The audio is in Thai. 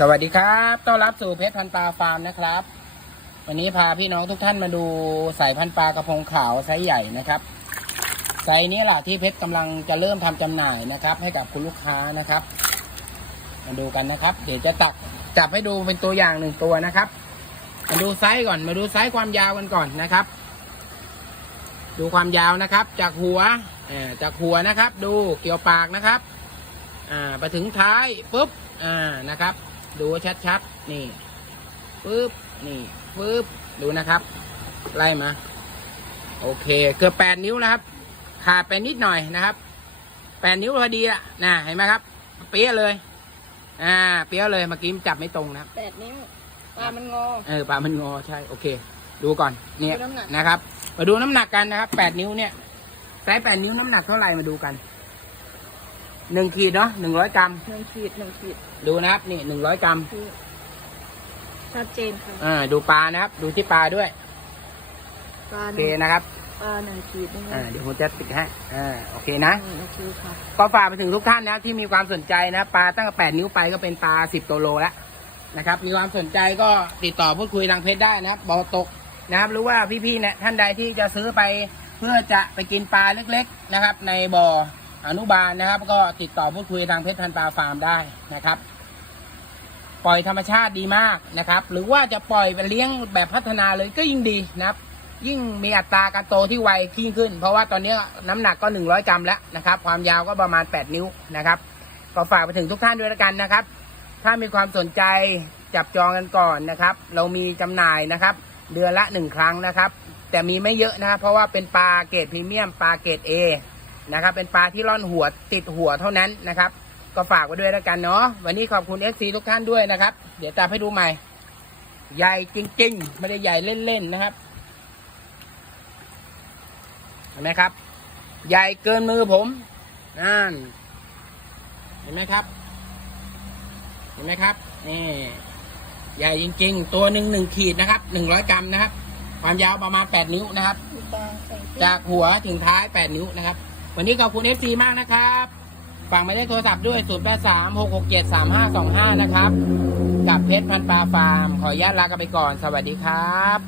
สวัสดีครับ ต้อนรับสู่เพชรพันปลาฟาร์มนะครับ วันนี้พาพี่น้องทุกท่านมาดูสายพันปลากระพงขาวไซส์ใหญ่นะครับ ไซส์นี้แหละที่เพชรกำลังจะเริ่มทำจำหน่ายนะครับ ให้กับคุณลูกค้านะครับ มาดูกันนะครับ เดี๋ยวจะตักจับให้ดูเป็นตัวอย่างหนึ่งตัวนะครับ มาดูไซส์ก่อน มาดูไซส์ความยาวกันก่อนนะครับ ดูความยาวนะครับ จากหัวจากหัวนะครับ ดูเกี่ยวปากนะครับ อ่าไปถึงท้ายปุ๊บ อ่านะครับ ดูชัดๆ นี่ปุ๊บ นี่ปุ๊บ ดูนะครับ ไล่มา โอเค เกือบแปดนิ้วนะครับ ขาดไปนิดหน่อยนะครับแปดนิ้วพอดีละนะเห็นไหมครับ เปี้ยเลย อ่า เปี้ยเลย เมื่อกี้มันจับไม่ตรงนะครับแปดนิ้วปลามันงอ เออ ปลามันงอ ใช่ โอเค ดูก่อน เนี่ยดูน้ำหนักนะครับ มาดูน้ำหนักกันนะครับแปดนิ้วเนี่ยไซส์แปดนิ้วน้ำหนักเท่าไหร่มาดูกัน หนึ่งขีดเนาะหนึ่งร้อยกรัม หนึ่งขีดหนึ่งขีดดูนะครับ นี่หนึ่งร้อยกรัม คือชัดเจนค่ะอ่า ดูปลานะครับ ดูที่ปลาด้วย ปลาโอหเคนึ่งนะครับ ปลาหนึ่งขีดนี่อ่านะเดี๋ยวผมจะติดให้อ่าโอเคนะ อืมโอเคค่ะ ก็ฝากไปถึงทุกท่านนะที่มีความสนใจนะปลาตั้งแต่แปดนิ้วไปก็เป็นปลาสิบตัวโลแล้วนะครับ มีความสนใจก็ติดต่อพูดคุยทางเพจได้นะครับบอตกนะครับหรือว่าพี่ๆเนี่ยท่านใดที่จะซื้อไปเพื่อจะไปกินปลาเล็กๆนะครับ ในบ่อ อนุบาลนะครับ ก็ติดต่อพูดคุยทางเพจพันปลาฟาร์มได้นะครับ ปล่อยธรรมชาติดีมากนะครับ หรือว่าจะปล่อยไปเลี้ยงแบบพัฒนาเลยก็ยิ่งดีนะครับ ยิ่งมีอัตราการโตที่ไวยิ่งขึ้น เพราะว่าตอนนี้น้ำหนักก็ 100 กรัมแล้วนะครับ ความยาวก็ประมาณ 8 นิ้วนะครับ ก็ฝากไปถึงทุกท่านด้วยแล้วกันนะครับ ถ้ามีความสนใจจับจองกันก่อนนะครับ เรามีจำหน่ายนะครับ เดือนละหนึ่งครั้งนะครับ แต่มีไม่เยอะนะครับเพราะว่าเป็นปลาเกรดพรีเมียมปลาเกรด A นะครับ เป็นปลาที่ร่อนหัวติดหัวเท่านั้นนะครับ ก็ฝากไว้ด้วยแล้วกันเนาะวันนี้ขอบคุณ FC ทุกท่านด้วยนะครับ เดี๋ยวตามให้ดูใหม่ ใหญ่จริงๆ ไม่ได้ใหญ่เล่นๆนะครับเห็นไหมครับ ใหญ่เกินมือผมนั่นเห็นไหมครับ เห็นไหมครับนี่ใหญ่จริง ๆ ตัวหนึ่งหนึ่งขีดนะครับหนึ่งร้อยกรัมนะครับ ความยาวประมาณแปดนิ้วนะครับมีปลาใส่พริกจากหัวถึงท้ายแปดนิ้วนะครับ วันนี้ขอบคุณ FC มากนะครับฝากหมายเลขโทรศัพท์ด้วย 0 8 3 6 6 7 3 5 2 5 นะครับ กับเพชรพันปลาฟาร์ม ขออนุญาตลากันไปก่อน สวัสดีครับ